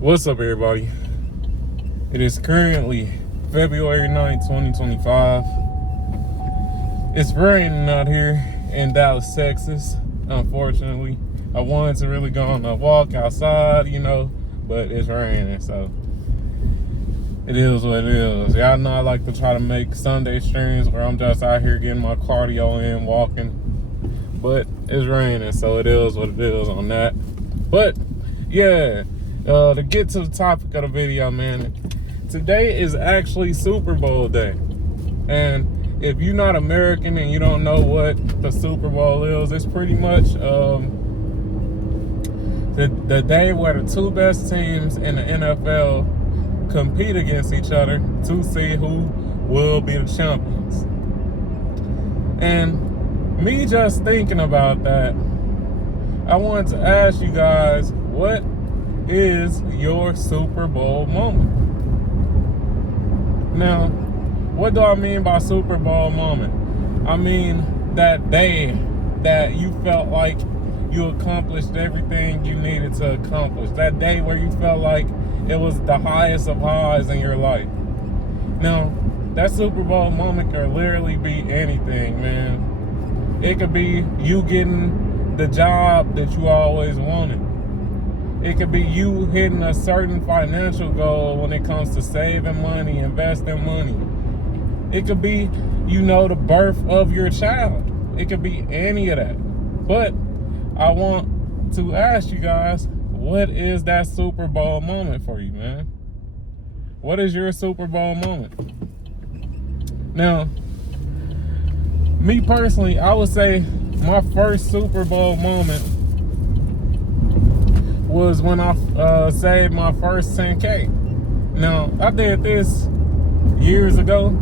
What's up, everybody? It is currently February 9th, 2025. It's raining out here in Dallas, Texas, unfortunately. I wanted to really go on a walk outside, but it's raining, so it is what it is. Y'all know I like to try to make Sunday streams where I'm just out here getting my cardio in, walking, but it's raining, so it is what it is on that. But yeah, to get to the topic of the video, man, today is actually Super Bowl day. And if you're not American and you don't know what the Super Bowl is, it's pretty much the day where the two best teams in the NFL compete against each other to see who will be the champions. And me just thinking about that, I wanted to ask you guys, what is your Super Bowl moment? Now, what do I mean by Super Bowl moment? I mean that day that you felt like you accomplished everything you needed to accomplish. That day where you felt like it was the highest of highs in your life. Now, that Super Bowl moment could literally be anything, man. It could be you getting the job that you always wanted. It could be you hitting a certain financial goal when it comes to saving money, investing money. It could be, the birth of your child. It could be any of that. But I want to ask you guys, what is that Super Bowl moment for you, man? What is your Super Bowl moment? Now, me personally, I would say my first Super Bowl moment was when I saved my first 10K. Now, I did this years ago.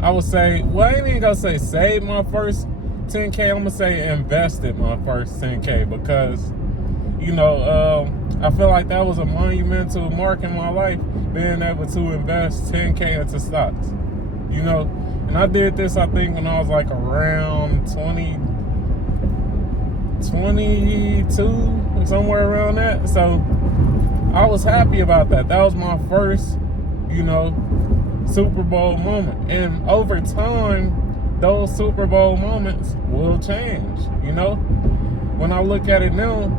I would say, well, I ain't even gonna say save my first 10K. I'm gonna say invested my first 10K because, I feel like that was a monumental mark in my life, being able to invest 10K into stocks, And I did this, I think, when I was like around 22, somewhere around that. So I was happy about that. That was my first, Super Bowl moment. And over time, those Super Bowl moments will change, When I look at it now,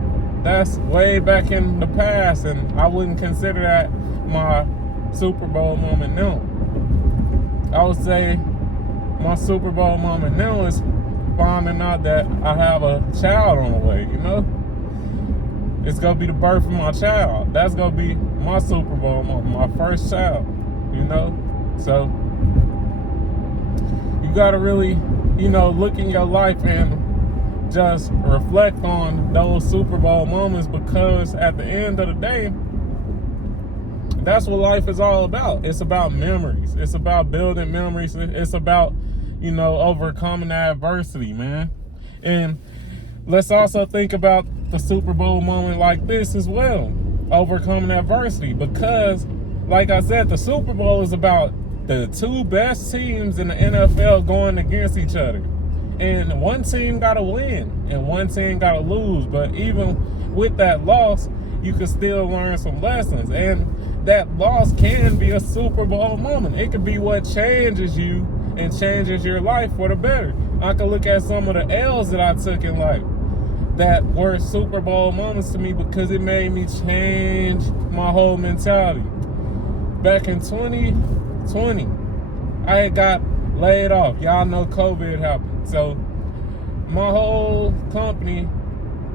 that's way back in the past, and I wouldn't consider that my Super Bowl moment now. I would say my Super Bowl moment now is finding out that I have a child on the way, It's going to be the birth of my child. That's going to be my Super Bowl moment, my first child, So you got to really, look in your life and just reflect on those Super Bowl moments, because at the end of the day, that's what life is all about. It's about memories. It's about building memories. It's about, overcoming adversity, man. And let's also think about the Super Bowl moment like this as well, overcoming adversity, because like I said, the Super Bowl is about the two best teams in the NFL going against each other. And one team got to win and one team got to lose. But even with that loss, you can still learn some lessons. And that loss can be a Super Bowl moment. It could be what changes you and changes your life for the better. I can look at some of the L's that I took in life that were Super Bowl moments to me, because it made me change my whole mentality. Back in 2020, I had got laid off. Y'all know COVID happened. So my whole company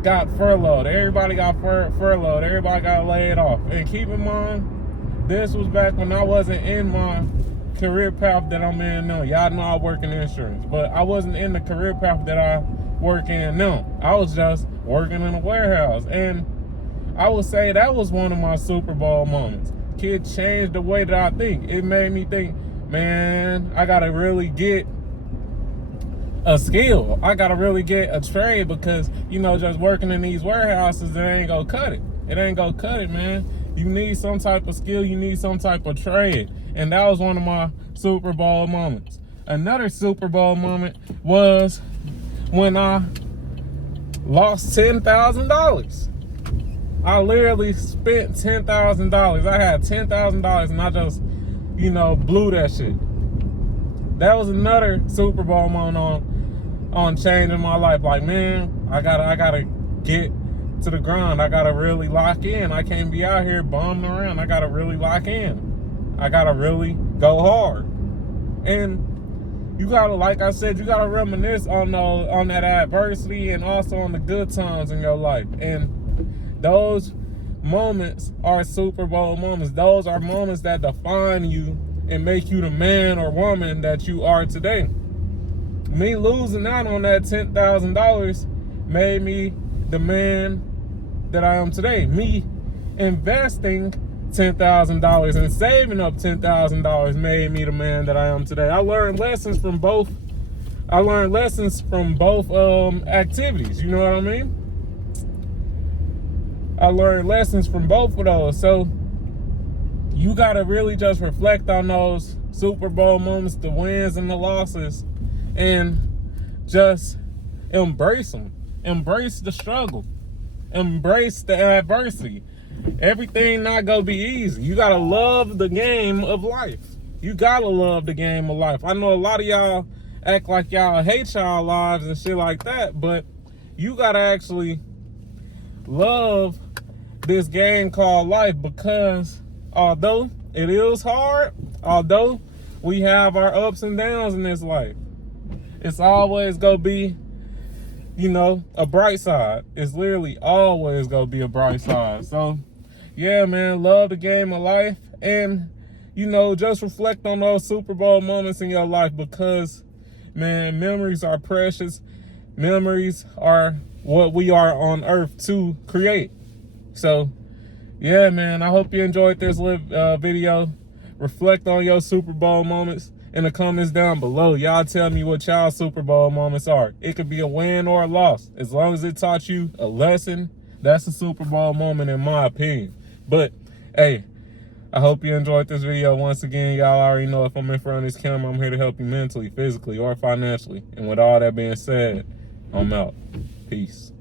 got furloughed. Everybody got furloughed. Everybody got laid off. And keep in mind, this was back when I wasn't in my career path that I'm in now. Y'all know I work in insurance, but I wasn't in the career path that I work in now. I was just working in a warehouse. And I would say that was one of my Super Bowl moments. Kid changed the way that I think. It made me think, man, I gotta really get a skill. I gotta really get a trade, because, just working in these warehouses, it ain't gonna cut it. It ain't gonna cut it, man. You need some type of skill. You need some type of trade. And that was one of my Super Bowl moments. Another Super Bowl moment was when I lost $10,000. I literally spent $10,000. I had $10,000 and I just, blew that shit. That was another Super Bowl moment on changing my life. Like, man, I gotta get to the grind. I gotta really lock in. I can't be out here bumming around. I gotta really lock in. I gotta really go hard. And you gotta, like I said, you gotta reminisce on that adversity and also on the good times in your life. And those moments are Super Bowl moments. Those are moments that define you and make you the man or woman that you are today. Me losing out on that $10,000 made me the man that I am today. Me investing $10,000 and saving up $10,000 made me the man that I am today. I learned lessons from both. Activities. You know what I mean? I learned lessons from both of those. So you gotta really just reflect on those Super Bowl moments, the wins and the losses, and just embrace them. Embrace the struggle. Embrace the adversity. Everything not gonna be easy. You gotta love the game of life. You gotta love the game of life. I know a lot of y'all act like y'all hate y'all lives and shit like that, but you gotta actually love this game called life, because although it is hard, although we have our ups and downs in this life, it's always gonna be, a bright side. It's literally always gonna be a bright side. So yeah, man, love the game of life, and just reflect on those Super Bowl moments in your life, because man, memories are precious. Memories are what we are on earth to create. So yeah, man, I hope you enjoyed this little video. Reflect on your Super Bowl moments in the comments down below. Y'all tell me what y'all Super Bowl moments are. It could be a win or a loss. As long as it taught you a lesson, that's a Super Bowl moment in my opinion. But hey, I hope you enjoyed this video. Once again, y'all already know if I'm in front of this camera, I'm here to help you mentally, physically, or financially. And with all that being said, I'm out. Peace.